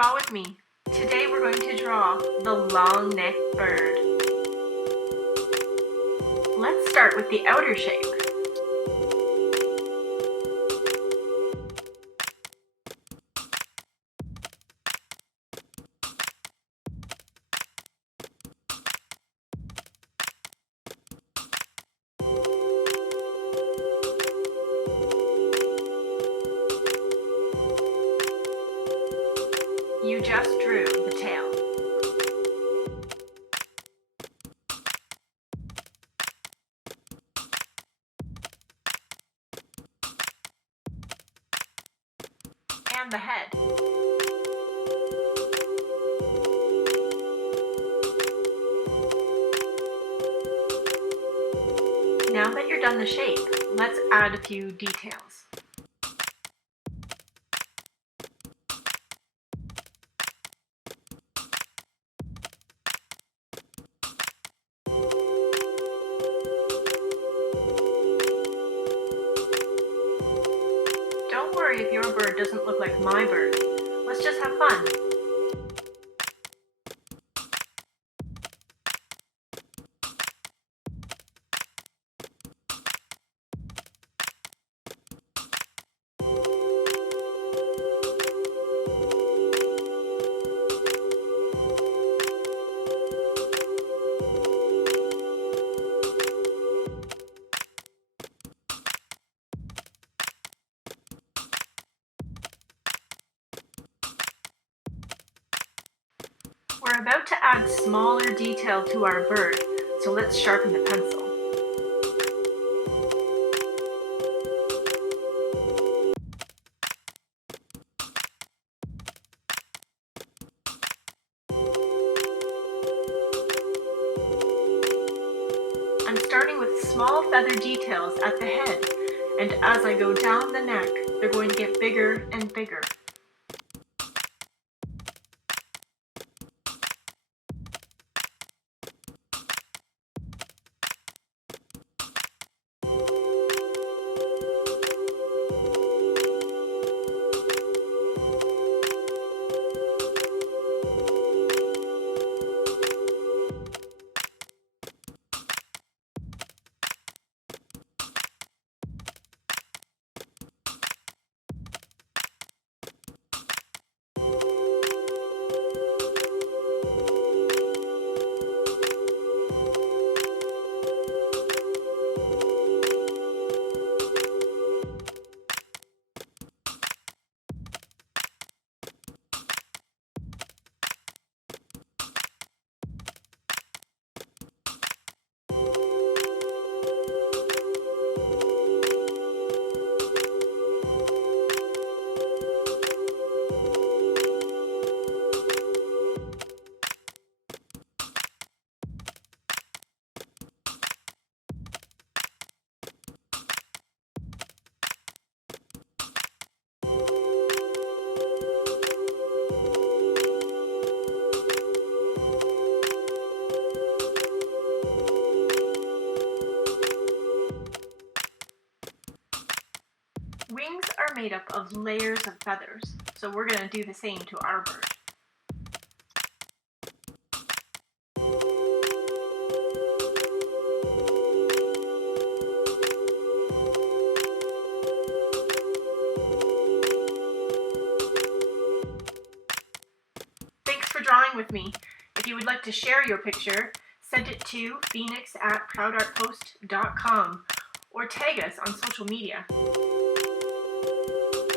Draw with me. Today we're going to draw the long-necked bird. Let's start with the outer shape. You just drew the tail. And the head. Now that you're done the shape, let's add a few details. Don't worry if your bird doesn't look like my bird. Let's just have fun. We're about to add smaller detail to our bird, so let's sharpen the pencil. I'm starting with small feather details at the head, and as I go down the neck, they're going to get bigger and bigger. Wings are made up of layers of feathers, so we're going to do the same to our bird. Thanks for drawing with me. If you would like to share your picture, send it to phoenix@proudartpost.com or tag us on social media.